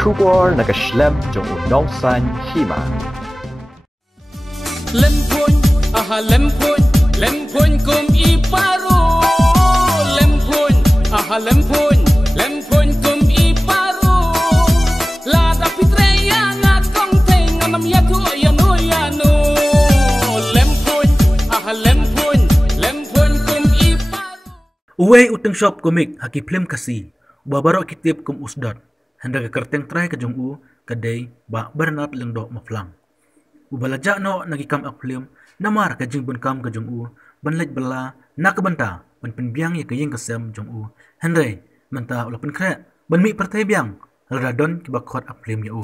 出国那个 slam 中农山戏嘛。Lempun, aha lempun, lempun kum iparu. Lempun, aha lempun, lempun kum iparu. La dapitreya ngat kong tenganam yatu yanu yanu. Lempun, aha lempun, lempun kum iparu. Uwe uteng shop komik haki film kasi. Babaro kitip kum usdot. Hendak kerteng try ke jong kadai ba Bernard lengdok maflang. Ubalaja no nagikam ak film namar ka jing bunkam ka jong banlej bala nakabanta ban penbiang ya kayeng kasem jong Henry menta ulapan kre ban mi partai biang radon ki bakot ak film ya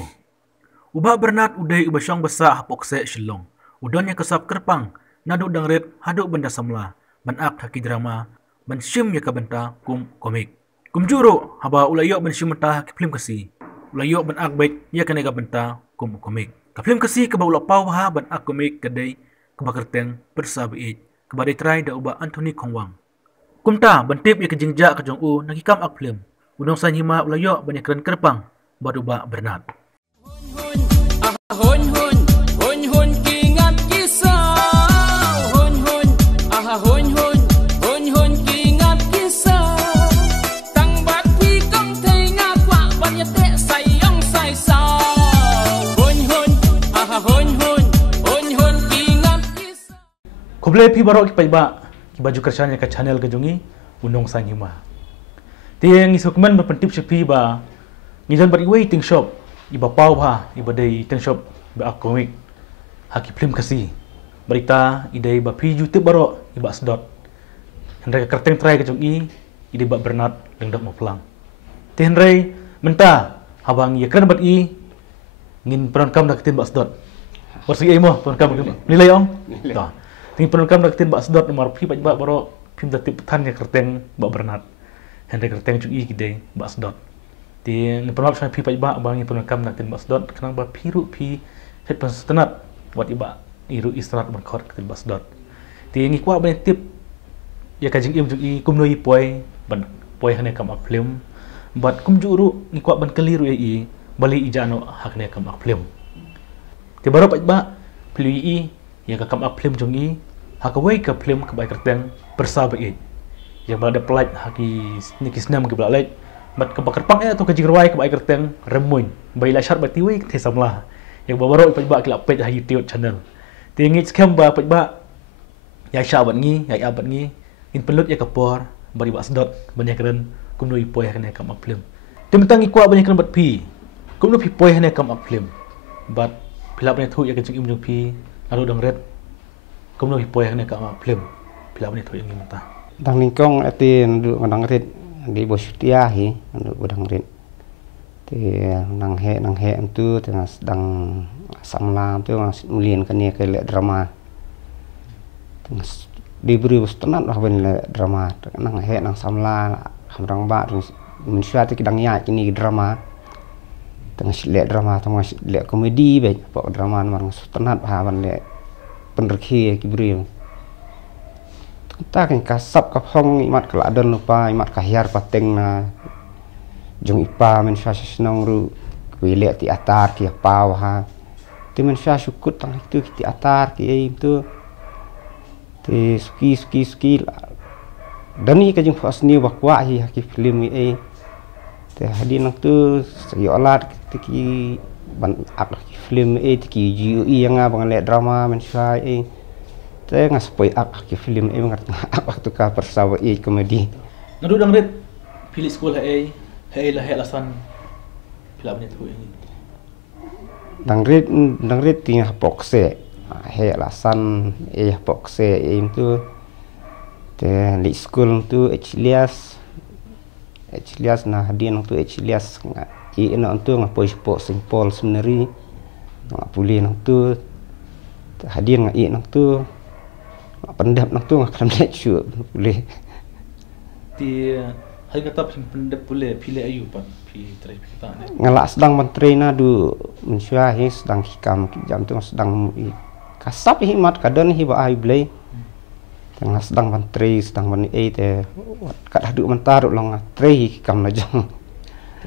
Uba Bernard udai ubasyong basa hapokse shilong udon ya kasap kerpang nadu dangret hadu benda samla ban ak haki drama ban shim ya kabanta kum komik kum juro haba ulayo ban shim menta haki film kasi ulayo ban ak baik ya kanega benta kum komik Kaflim kasi kabaula pau ha ban ak komik kadai kabakerteng persabiit kabadai try da uba Anthony Kongwang. Kumta bantip ya kejingja ka jong nagikam ak film. Udong san hima ulayo ban yakran kerpang bad uba Bernard. Hun hun, hun hun kingat kisah. Hun hun, aha hun hun, hun hun kingat kisah. Tang bat pi kong tengat wa ban yate sayang say sa. Kuble pi barok ki paiba ki baju kerjanya ke channel ke jongi unong sanyima. Tiang isukman berpentip sepi ba ngidan bari waiting shop iba pau ha iba dei ting shop ba komik haki film kasi berita idai ba pi YouTube barok iba sedot. Henry kerteng try ke jongi ide ba Bernard lengdak mo pelang. Ti Henry menta habang ya keren bat i ngin peran kam nak tin ba sedot. Bersegi imo peran kam nilai ong. Tah. Ting penukam nak tin bak sedot nomor pi bak baro pim datip tan ya kerteng bak Bernard. Henry kerteng cui gide bak sedot. Ting penukam saya pi bak bang penukam nak tin bak sedot kenang bak piru pi het pas tenat buat iba iru istirahat ban khot tin bak sedot. Ting ngikwa ban tip ya kajing im cui kum noi poi ban poi hane kam ak film bat kum juru ngikwa ban keliru i bali ijano hakne kam ak film. Ti baro bak pli ya kam ak film jongi hakawai ke film ke baik kerteng persahabat yang berada pelaj haki niki senam ke belak mat ke bakar pang atau ke jigrawai ke baik kerteng remuin baila syar batiwi ke samlah yang babaro ipaj ke lapet ha YouTube channel tingit scam ba paj ba ya syabat ngi ya abat ngi in pelut ya kapor bari bak sedot banyak keren kumno ipoi hane kam ak film timtang ikwa banyak keren bat pi kumno pi poi hane kam ak film bat pilap ne thu ya ke jing im jong pi aru dang red Kau nak hipoy yang nak amak film, film ni tu yang minta. Dang lingkong ati ndu nang rit di Bosutia hi ndu bodang rit. Ti nang he tu tengah sedang samlam tu ngas mulien kan ke le drama. Tengah diberi bustanan lah ben le drama nang he nang samla hamrang ba manusia ti kidang ya kini drama. Tengah le drama tengah le komedi be pok drama nang sustanat ha ban le penerki kibri tak kan kasap kapong imat keladon lupa imat kahyar pateng na jong ipa men sya senong ru kuile ti atar ki apa ha ti men sya syukut tang itu ti atar ki itu ti ski dani ka jong fas ni bakwa hi haki film e te hadin tu sayolat ki ban ak film ki GUI yang abang le drama men sya te ngas poi ak film ngat ak tu ka persawa komedi Nadu dang red pilih sekolah lah lasan film ni tu ini dang red tingah pokse he lasan pokse itu te di school tu Elias nah hadin tu Elias i nak tu ngapoi sport simpol sebenarnya ngap pulih nak tu hadir ngak i nak tu pendap nak tu ngak kena cu pulih ti hai kata pendap pulih pilih ayu pan pi trai kita ni ngalak sedang menteri na du mensya hi sedang hikam jam tu sedang kasap himat kadon hi ba ai blai tengah sedang menteri sedang mani te kat hadu mentaruk long tri hikam na jang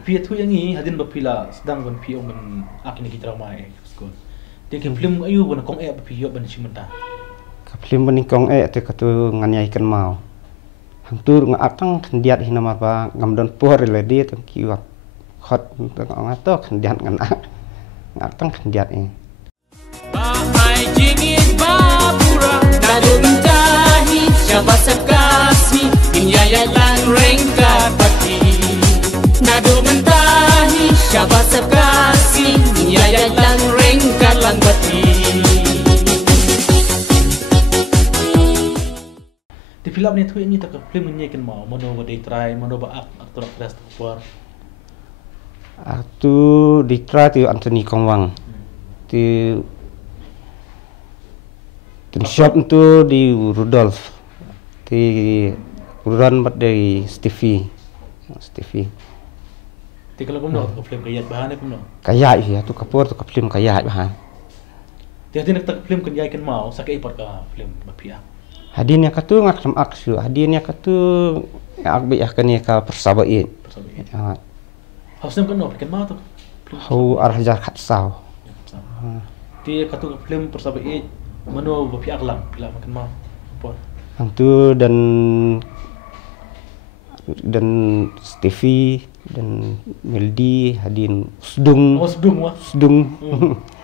Tapi itu yang ini hadin bapila sedang ban pio ban akin kita ramai skol. Dia ke film ayu ban kong bapio ban simenta. Ka film ban kong te ka tu nganyai kan mau. Hang tur ngatang kendiat hina marba ngamdon por le dia tu kiwa. Khot ngato kendiat ngatang kendiat ini. Bahai jingit babura nado mintahi syabasab kasmi inyayatan rengkat pati nado mintahi syabasab kasmi inyayatan rengkat lan pati. Di film ni tu ini tak film ni kan mau mano badai try mano ba aktor aktris tu. Aku di try tu Anthony Kongwang. Di shop itu di Rudolf di Rudolf dari Stevie. Ti kalau pun nak film kayat bahan pun nak. Kayak ya tu kapur tu film kayak bahan. Ti hati nak film kan kan mau sakai ipar ka film bapia. Hadinya katu ngakam aksu, hadinya katu akbi akan ya ka persabain. Persabain. Hausnya kan nak kan mau tu. Hau arhajar khatsau. Ti katu film persabain mano bapia aklam bila makan mau. Apa? Itu dan Stevie dan Meldi hadin Sdung. Oh sedung wah. Sdung.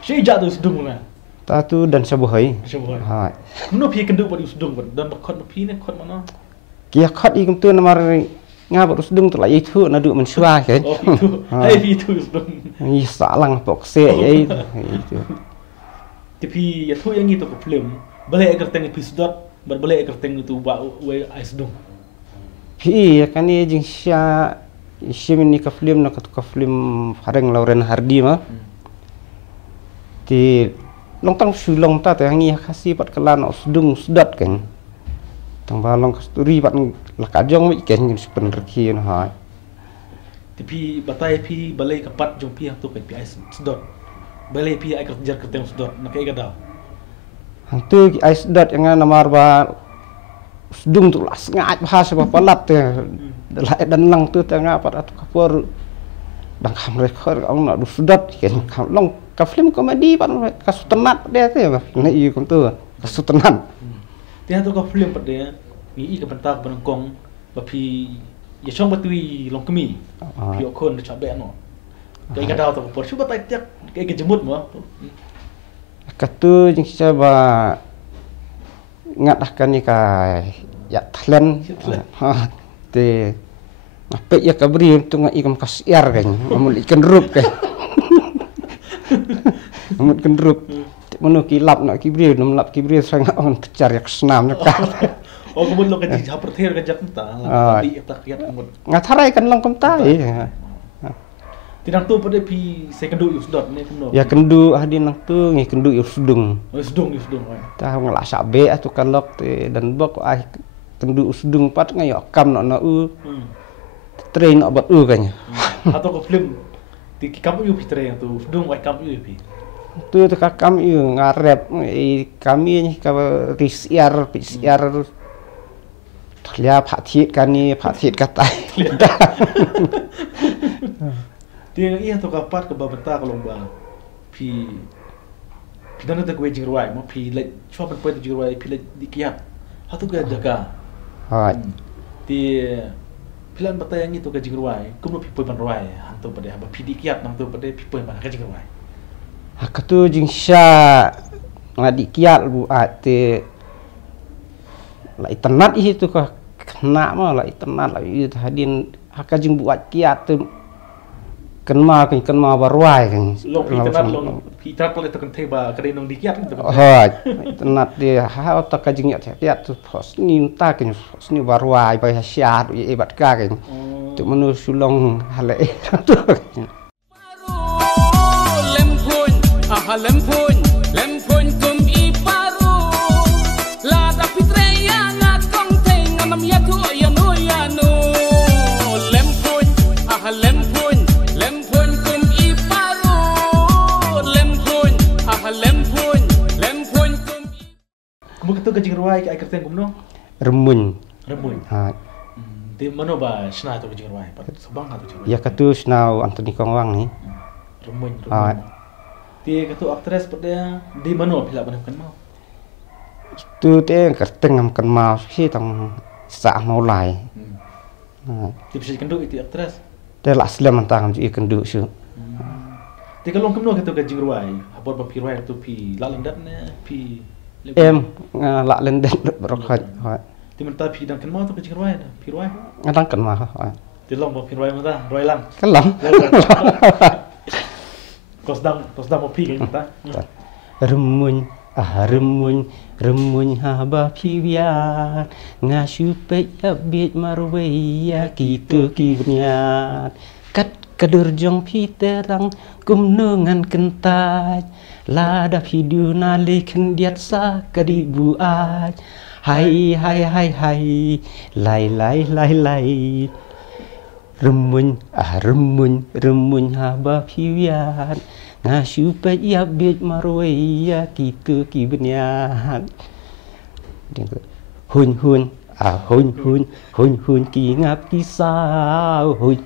Sejak tu sedung lah. Tatu dan Sabuhai. Sabuhai. Ha. Mano pi kenduk pada sedung dan bakot pi ni kot mana? Kia khot ikum tu namar ngabut Sdung tu lah itu nadu mensua kan. Oh itu. Hai itu sedung. Ni salang pokse ai itu. Tapi ya tu yang itu ke film. Balik agar tengok episode, balik agar tengok tu ba we ais dong. Pi kan ni jing sya ni ka film nak ka film Hareng Lauren Hardy mah. Ti long tang sulong ta te hangi khasi pat kelan Sdung sedot kan. Tang balong kasturi pat la kajong mi ken sepen reki no ha. Tapi batai pi balik kepat jong pi tu pi ais sedot. Balik pi ai kerja kerteng sedot nak ai kada. Hang tu ais sedot yang namar ba Sdung tu las ngat bahasa ba palat te. Dan lang tu tengah pat atu kapur. Bang kam rekor ong nak du sedot ken long ka film komedi pat kasutenat dia te ba. Ni i kom tu kasutenat. Dia tu ka film pat dia ni i ka pentak benongkong ba pi ya chong batui long kemi. Pi okon chabe no. Kai kada tu kapur cuba tak tiak kai ke jemut mo. Katu jing coba ngatahkan ni ka ya talent ha te apa ya kabri tu ngai ikam kasiar kan amul ikan rup kan amul ikan rup menu kilap nak kibri nom lap kibri sangat on pecar ya senam nak Oh kemun lo ka japur ther ka jakta la di tak kiat kemun ngatarai kan long komtai Tinang tu pada pi saya kendu usdot ni kuno. Ya kendu hadin nang tu ngi kendu usdung. Usdung. Tah ngelak sabe atu kalok te dan bok ai kendu usdung pat ngayo kam no u. Train obat u kanya. Atau ke film di kamu yu pitre yang tu usdung ai kamu yu pi. Tu te kam yu ngarep kami ni ka PCR Terlihat phathit kan ni phathit katai. Dia iya tu kapat ke babata kalau bang pi dan ada kue jingruai mau pi like cuba berpuat jingruai pi dikiat hatu ke jaga di pilan bata yang itu ke jingruai kumu pi puan ruai hantu pada apa pi dikiat nang tu pada pi puan ke jingruai hakatu jingsha ngadikiat bu ate la itenat itu kah kena mah la itenat la itu hadin hakajing buat kiat tu kenma baruai kan long kita boleh tekan teba kadai nong dikiat itu tenat dia ha otak kajing ya tu pos ni entah kan pos ni baruai bai syad ibat ka kan tu menu sulong hale tu lempun kum iparu la da pitreya ngakong teng anam ya tu ya no lempun lempun kum iparu lempun kum kamu ketu ke jingruai ke ai kerteng kumno remun remun ha Di mana ba sna tu jing ruai, pat sabang tu jing ruai. Ya katu snau Anthony Kongwang ni. Remuny. Ti katu aktres pada di mana pila ban kan mau. Tu te kerteng am kan mau si tang sa mau lai. Ti bisa kenduk itu aktres. Te la slam antang ji kenduk su. Ti kalau kemno katu ka jing ruai, abot ba pi ruai tu pi la lendat ne pi. Em la len den rok hat. Ti menta pi dan kan mau tu ka jing ruai dah, pi ruai. Ngadang kan mau. Ti long ba pi ruai mata, ruai lang. Kan lam. Kos dang mo pi kan mata. Remuny remuny haba piwian ngasu pe abit marweya kitu kibnian kat kadur jong piterang kumnungan kentaj lada hidu nali kendiat sa kadibu aj hai lai remuny haba piwian ngasu pe abit marweya kitu kibnian hun ki ngap ki sao hun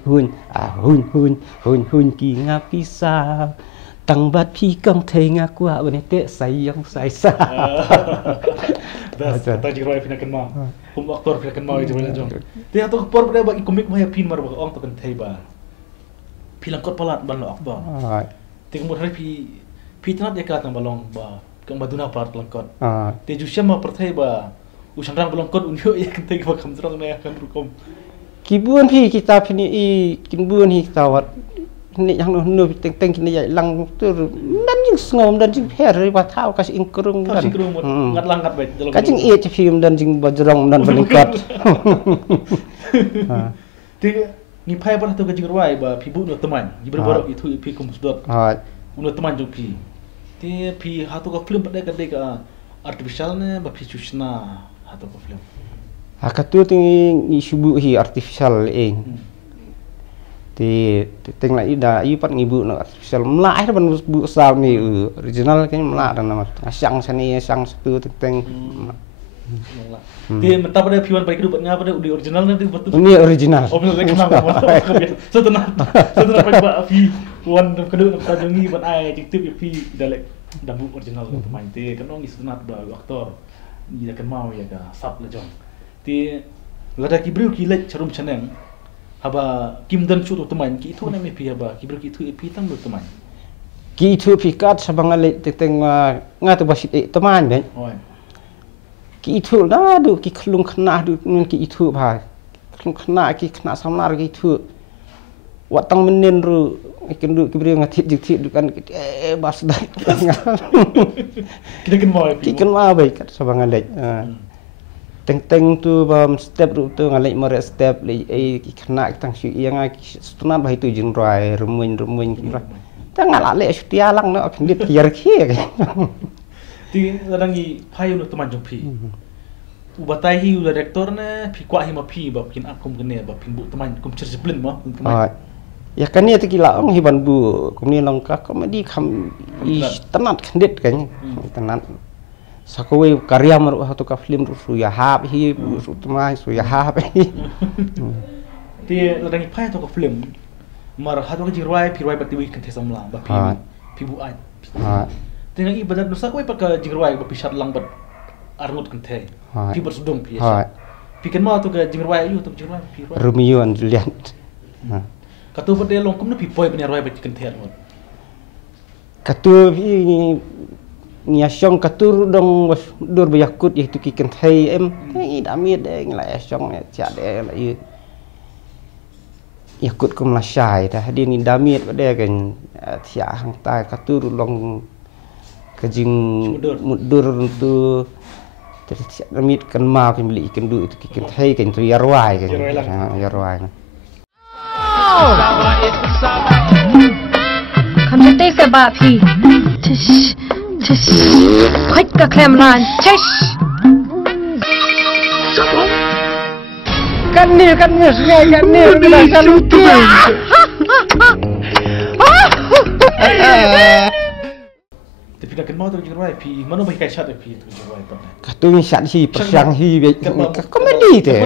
ki ngap ki sao tăng bat phi công thầy ngã qua bên tệ say yang say sa. Das kata jing ruai pina kan mau. Aktor pina kan mau itu bila jong. Dia tu por pada bagi komik mah pin mar bagi orang tu kan thei ba. Pilang kot palat ban lo akbar. Ti kemudian hari pi tanat dia kata balong ba kang baduna palat langkot. Ti jusya ma perthei ba usang rang balong kot unyo ya kan thei ba kam serang na kan rukom. Kibuan hi kita pini i kibuan hi kita wat ni yang nu teng kini ya lang tu dan jing ngom dan jing her ba thau kas ing krung dan ngat langkat baik ka jing e film dan jing bajrong dan balingkat ti ni pai ba tu ka jing ruai ba pibu no teman gi berborok itu pi kum sudot uno teman jo pi ti pi hatu ka film pada ka artificial ne ba pi chusna hatu ka film akatu tingi subu hi artificial thì tên lại đã y bắt nghỉ bự nó xem lại nó vẫn bự sao này original cái lạ là mà sang sani sang từ tên thì mình ta pada piwan baik hidup ngapa pada di original nanti betul ini original oh betul kenapa setelah pada pi wan kedua kita jongi ban ai tiktik pi dalek dabu original teman ti kan orang istunat ba aktor dia kan mau ya ka sap la jong ti lada kibriu kilek charum chaneng haba kim dan chu teman ki itu na me pi haba kibriu ki itu pi tang teman ki itu pi kat sabang ale teng nga tu basit teman ben ki itu na du ki khlung khna du men ki itu ba khlung khna ki khna samnar ki itu watang menen ru ikan du kibriu ngatit jikti du kan bas dak kita kan mau baik kat sabang ale teng tu bam step ru tu ngalek mere step le ki khna tang si yang stuna ba itu jin rai remuin ki ra tang ala le stia lang no khnit tiar khi ti ladangi phayu no teman jong pi ubatai hi director ne pi kwa hi ma pi ba pin akum gene ba pin bu teman kum cerjeblin ma ya kan ni tekila ong hiban bu kum ni long ka komedi kham i tanat khnit kan tanat sakowe karya maru hatu ka film ru ya hab hi ru tma su ya hab ti ladangi phai to ka film mar hatu ka jirwai pi rwai batiwi kan thesam la ba pi bu ai dengan ibadat nusa kowe pak jirwai ba pi shat lang bat arnut kan the pi bersudung pi pi kan mau to ka jirwai yu to jirwai pi rwai Romeo and Juliet katu bade long kum na pi poi bani rwai ba kan the mon katu pi ngiasyong katur dong dur bayakut itu ki kan thai em i damit de nglai syong cha de la i yakut kum la shai ta dia ni damit bade kan thia hang tai katur long kajing mudur tu terus damit kan mau kan beli ikan du itu ki kan thai kan tu yarwai kan yarwai Kamu teh sebab pi Khuếch cả khem lan chết kan ni sungai kan ni bila salutu tapi nak mau tu jirwai pi mana ba kai shat pi tu jirwai pa katu ni shat hi persang hi komedi te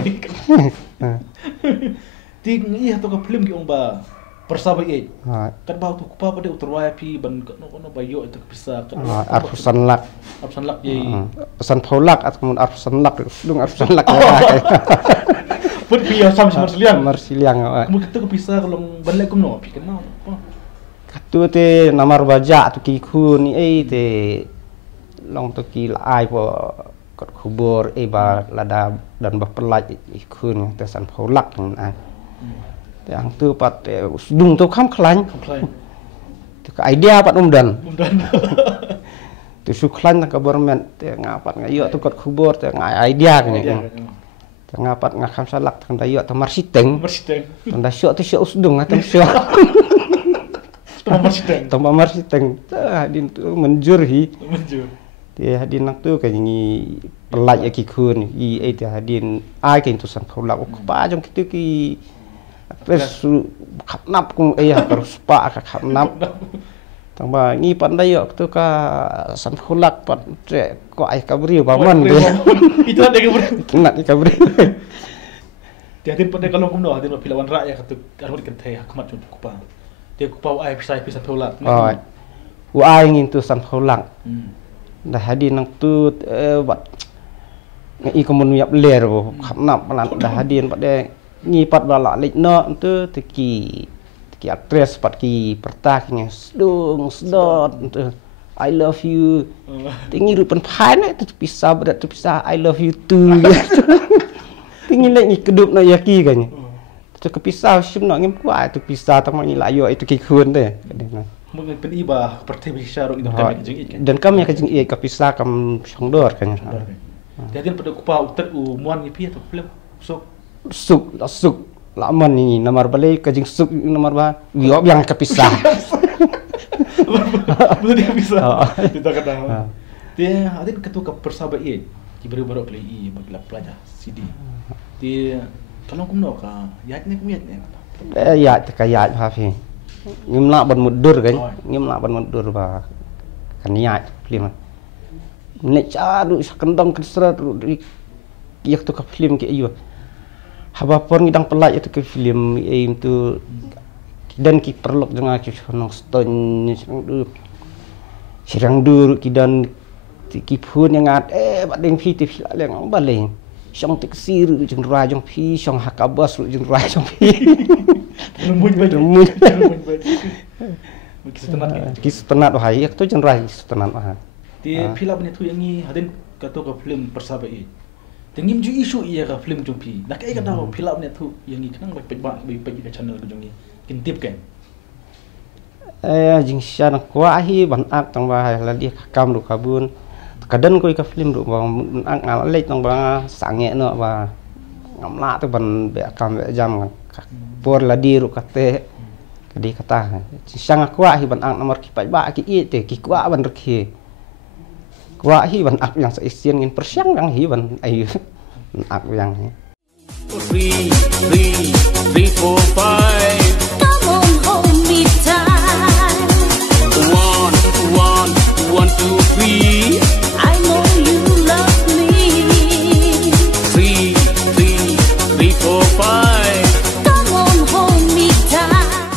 Ting iya to ka film ki ong ba persabai eh. Ha. Kan bau tu kupa pada uterwaya pi ban no bayo itu bisa kan. Arfusan lak. Arfusan lak ye. Pesan paulak atau kemudian arfusan lak, dong arfusan lak. Put pi sam Marsiliang. Marsiliang. Kemudian kita bisa kalau balik kum no pi kan mau. Katu te namar baja tu ki kun te long tu ki lai po kot kubur ba lada dan ba pelaj ikun te san paulak na. Yang tu pat dung tu kham khlain. Tu ka idea pat umdan. Tu su khlain ka government te ngapat ngayo tu kot kubur te ngai idea ni. Te ngapat ngakam salak tang dayo ta marsiteng. Tang dayo tu syok usdung atam syok. Tambah marsiteng. Hadin tu menjurhi. Dia hadin nak tu kanyi pelaj ki kun i te hadin ai ken tu san kholak ko ba jong kitu ki Pesu kapnap kung harus pak kapnap. Tambah ni pandai tu ka san khulak pat ko ai kabri baman dia. Itu ada kabri. Nak kabri. Dia tin pandai kalau kumno hadin pilawan rakyat katu arut kentai hakmat untuk kupa. Dia kupa ai bisa tolak. Oh. Wa ai ngin tu san khulak. Dah hadin nang tu bat ngi komun yap ler bo kapnap lan dah hadin pada ni pat bala lek no tu teki address pat ki pertaknya sedung sedot tu I love you tingi rupan pan tu pisah berat tu pisah I love you too tingi lek ni kedup na yaki kan tu kepisah sim nak ngim kuat tu pisah tamang ni layo itu ki kun deh mungkin pen iba perti bisa ro idam kami jeng kan dan kami ka jeng kepisah kam songdor kan jadi pada kupa utet muan ni pi tu film so suk laman ni namar balik kajing suk namar ba wiop yang kepisah betul dia bisa kita kata dia adin ketua persahabat ye ki baru play i bagla pelajar CD dia kalau kumno ka yat ni kumiat ni ya kaya ha phi ngimla ban mudur kan ngimla ban mudur ba kan yat film ne cha du sakendang kesrat yak tu ka film ke iyo habapor ngidang pelaj itu ke film aim tu dan ki perlok jangan ki sonong ston sirang dur kidan ki phun yang at badeng phi ti leng baleng song taxi ru jeng ra jong phi song hakabas ru jeng ra jong phi kistenat wahai yak tu jeng ra kistenat wah ti film ni tu yang ni hadin kato ka film persahabat ini tengim ju isu ia ka film jumpi nak ai kata film ni tu yang ni kenang baik baik channel ke jongi kintip kan jing syan kwa hi ban ak tang ba la dia kam du kabun kadan koi ka film du bang ak ngal lek tang ba sange no ba ngamla tu ban be kam be jam por la di ru kate kadi kata syan kwa hi ban ak nomor ki ba ki i te ki kwa ban rekhi kwa hi ban ak yang seisian ngin persyang yang hi ban ayu ak yang 3, 4, 5 Come on, hold me tight 1, 2, 3 I know you love me 3, 4, 5 Come on, hold me tight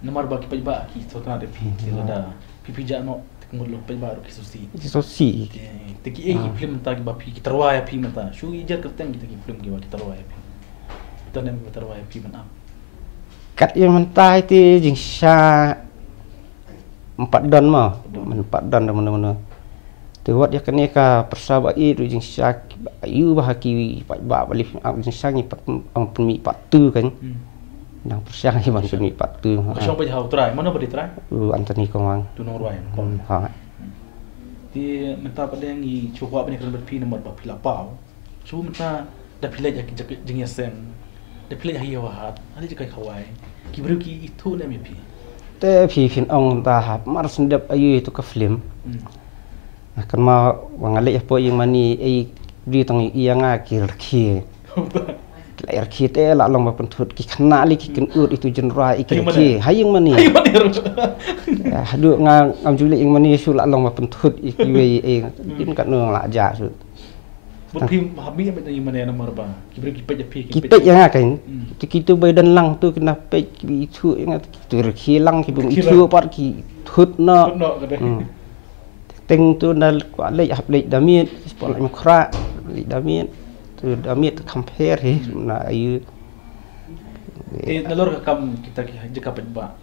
nomor bagi pajba ki sotna de pi lada pipi jano tekmul pajba ro ki susi sosi teki film ta ki bapi ki terwaya pi mata shu ijar kerteng kita ki film ki ba ki terwaya pi kita nem ki terwaya pi man kat yang mentai ti jing sya 4 don mah men 4 don mana-mana tu wat ya kene ka persahabat i tu jing sya ayu bahaki ba balik jing sya ni pemi 4 kan nang persyang hi ban pemi 4 kosong pa hau try mana ba di try Anthony Komang tu nomor waya ha di menta pada yang i chukwa pa ni kan pi nomor ba pila pau so menta da pila ja ki jing yasen da pila hi wahat ali jikai khawai ki bru ki itu na mi pi te phi fin ong ta hap mar sendap ayu itu ka film akan ma wangale po yang mani di tong yang ki lahir kita lah long berpentut ki kenali ki kenut itu jenera ikan ki hayang mani hadu ngam juli ing mani su lah long berpentut iki we din kat nang la ja su Bukti habis apa tadi mana nomor ba? Kibri kipet api. Kipet yang kan. Kita badan lang tu kena pet itu yang tu hilang kibung itu part ki hut na. Teng tu dal kwa lek hab lek damit spol lek makra lek damit tu damit compare he na ayu. Nalor ka kam kita jika pet ba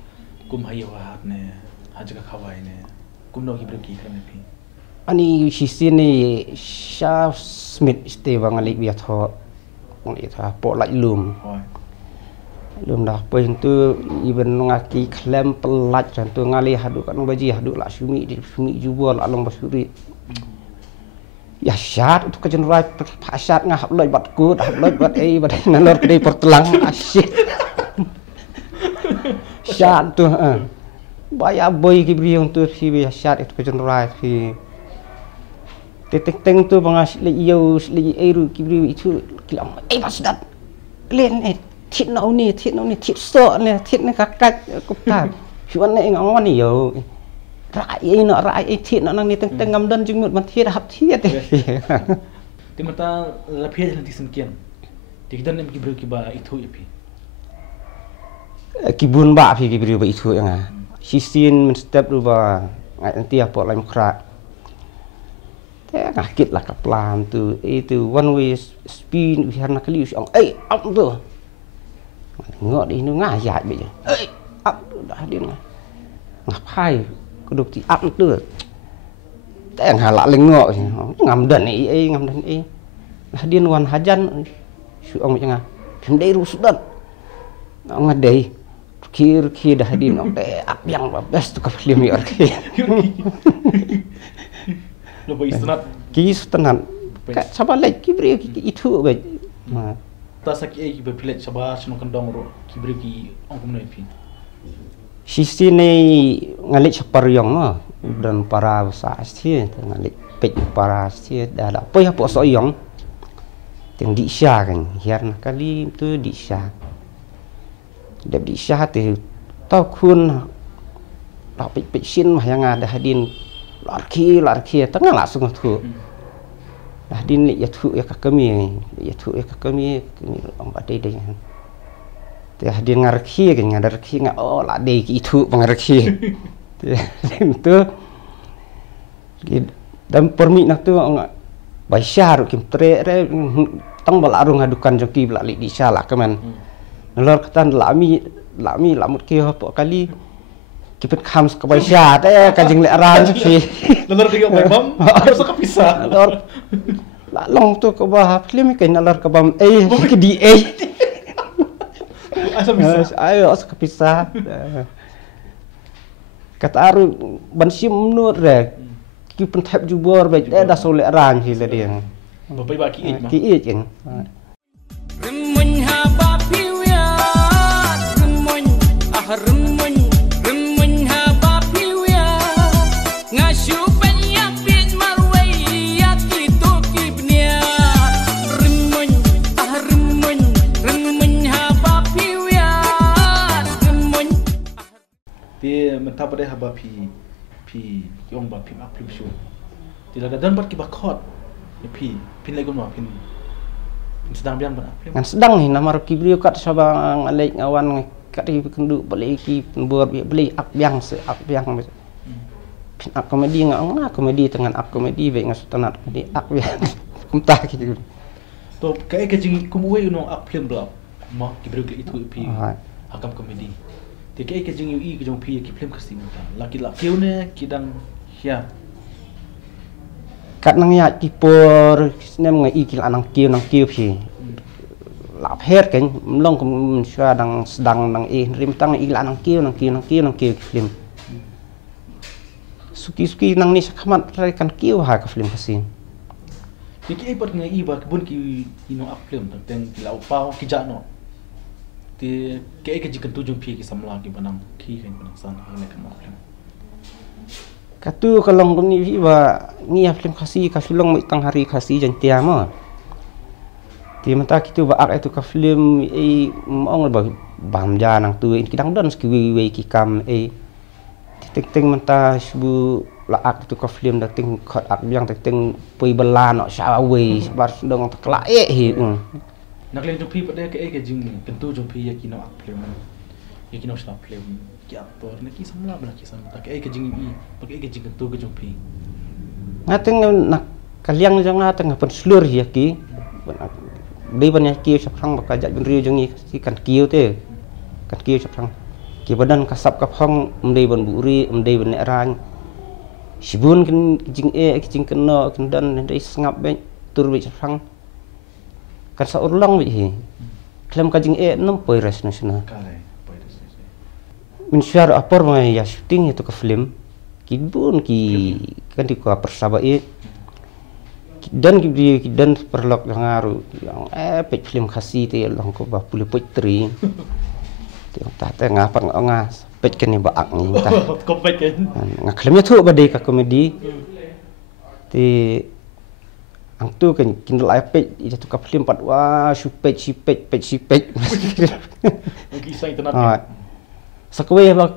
kum hayo hat ne aja ka khawai ne kum no kibri ki kan api. Ani sini Shah Smith stay bang alik biar tho ngali tho po lak lum dah poin tu even ngaki klem pelat dan tu ngali hadu kan baji hadu lak sumi jubur lak long basuri ya syat tu kajen rai pasat ngah loj bat ku dah loj bat bat nalor kedai pertelang asyik syat tu baya boy kibri yang tu si biar syat itu kajen rai si teng tu bangas le yo le eru kibri itu kilam pasdat len thit nau ni thit so ne thit ne kakat kupta chuan ne ngong ni yo rai no rai thit no nang ni teng ngam dan jingmut man thit hap thit ti mata la phia lan ti semkian ti dan nem kibri ki ba itu ipi kibun ba phi kibri ba itu yang sisin men step ru ba nanti apa lain kra ngakit lah kaplan tu itu one way spin biar nak lius ang up tu ngok di nu ngajak beje up dah dia ngapai kuduk ti up tu teng halak lengok ngam dan dah dia wan hajan su ang macam phim dei ru sudan ngadei kir dah dia nok up yang best tu ka film ya lo ba isnat kis tenan kat sabar lek kibri itu baik ta saki ai ba pilet sabar sino kandong ro kibri ki ong kumno ipi sisi ni ngalik sapar yang dan para saksi ngalik pek para saksi dah apa ya po so yang teng di sya kan hiar kali tu di sya dep di sya tu tau kun tak pek sin mah yang ada hadin larki tengah langsung tu dah din ya tu ya kami orang badai deh dah din ngarki kan ngarki ngah oh lah deh itu pengarki tu dan permit nak tu bayar kim tre tang balarung ngadukan joki belalik di salah keman nalor ketan lami lamut ke apa kali kipet khams ke bayar kajing lek ran sih nalor tiga bam harus kepisah nalor long tu ke bah film kan nalor ke bam ke di asal bisa ayo kepisah kata aru bansim menurut rek kipet tap jubor baik dah solek ran sih tadi bapak baki mah ki kan Remun haba piwya remun remun haba piwya ngasu banyak pin marwai ya kitu kibnya remun haba piwya remun dia mentah pada haba pi yong ba pi aplim shu tidak ada dan bat ki bakot pi pin lagi no pin sedang biang ba aplim ngan sedang ni nama kibrio kat sabang alek ngawan kat di kenduk beli ki buat beli akbiang pin ak komedi ngang komedi dengan ak komedi baik ngas tanat di akbiang kumtah gitu to kai ke jing kumwe no aplim bla ma kibrio itu pi akam komedi dia kai ke jing ui ke jong pi ki film kasih muta laki ne kidang hia kat nang ya kipor nem ngai ikil anang kiu pi lap her kan mlong kum sedang nang rim tang ikil anang kiu film suki nang ni sakhamat kan kiu ha ka film kasih dia kai pat ngai ba kebun ki ino up film teng lau pau ki jano ti kai ke jikan tujung pi ki samla ki banang ki kan banang san ne kan film katu kalong ni ba ni film kasih ka film mai tang hari kasih jan tiama ti mata kitu ba ak itu ka film mong ba bam ja nang tu kidang don ski we ki kam teng mata subu laak tu ka film dah ting khot ak yang ting pui belan nak syawi sebab dong tak laik hi nak lihat jumpi pada ke jing tentu jumpi ya kino ak film ya kino stop film ki aktor nak ki samla bala ki samla ke jing i pakai ke jing tentu ke jumpi ngateng nak kaliang jang na tengah pen slur ya ki di banyak ki saprang bakajat ben riu jang i kan kiu te kan kiu saprang ki badan kasap kapong mdei ban buri mdei ban rang sibun kan jing jing kena kendan ndai sngap be tur be saprang kan sa urlang be hi klem ka jing nom poi res nasional kale min syar apor mai ya syuting itu ke film kibun ki kan di ko persabai dan dan perlok ngaru yang pe film khasi te long ko ba puli putri ta tengah par ngas pet ken ba ak ni ta ko pet ken ngaklemnya tu ba dei ka komedi ti ang tu kan kindle ipad itu ka film pat wah supet sipet kisah internet sakwe ba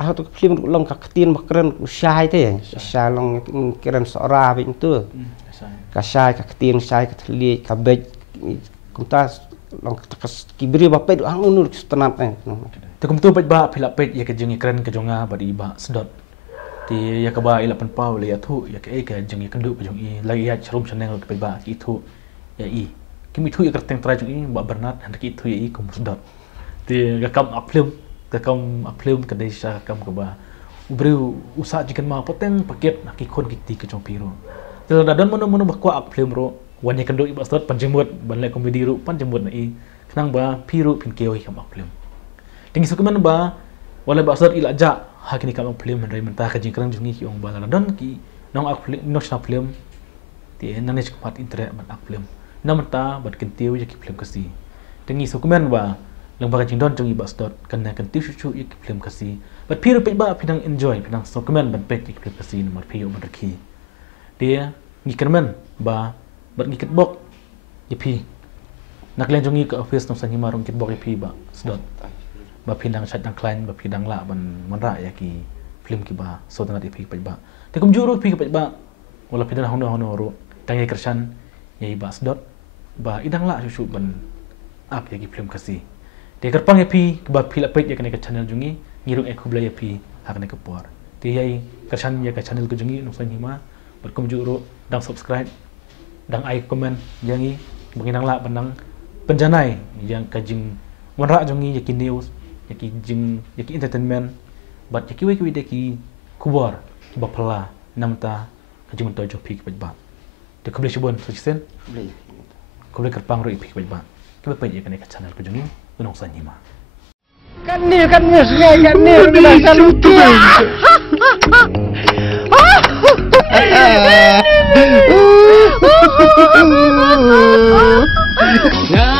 ah tu film long ka ketin ba keren syai te syai long keren sora be tu ka syai ka ketin syai ka thli ka bej kuntas long takas kibri ba pet ang unur stanat tu kum tu pet ba philap pet ya ke jing keren ke jonga ba di ba sedot ti ya ka ba ila pan pau le ya thu ya ke jing ya kendu jong i lagi ya chrum channel ke ba ki thu ya i kimi thu ya kerteng tra jong i ba bernat han ki thu ya i kum sedot ti ga kam upload ka kam upload ke desa kam ke ba ubriu usa jikan ma poteng paket nak ki khon ki ti ke jong piro tu dadon mono ba kwa upload ro wan ya kendu i ba sedot panjemut ban le komedi ro panjemut na i kenang ba piro pin keo kam upload tinggi sukuman ba wala ba sedot ila ja hakini kam film dari mentah ka jingkrang jungi ki ong bala don ki nong ak film no sna film ti nanage kumat internet man ak film namta bad kentiu ya ki film kasi tengi sukumen ba lang ba jing don jungi ba start kan kentiu chu ya ki film kasi but piro pe ba pinang enjoy pinang sukumen ban pe ki film kasi nomor pio ban ki dia ngikermen ba bad ngikit bok ya pi nak len jungi ka office no sangi marong kit bok ya pi ba start ba pinang chat nang client ba pinang la ban manra ya ki film ki ba so tana di pi ba te kum juru pi ba wala pinang hono ro tangi kersan ya ba sedot ba idang la su ban ap ya ki film kasi te kerpang ya pi ba phila pet ya ka channel jungi ngirung e khubla ya pi hakne ka por te yai kersan ya ka channel ko jungi no sangi ma bar kum juru dang subscribe dang ai comment jangi bangidang la banang penjanai yang kajing manra jungi ya ki news yaki jing yaki entertainment but yaki we de ki kubar ki bapala namta kajing to jo pik ba de kable shibon so chisen kable kerpang ro ipik ba ki ba pe ka channel ko jungi unong sa nyima kan ni bilang salutu Nga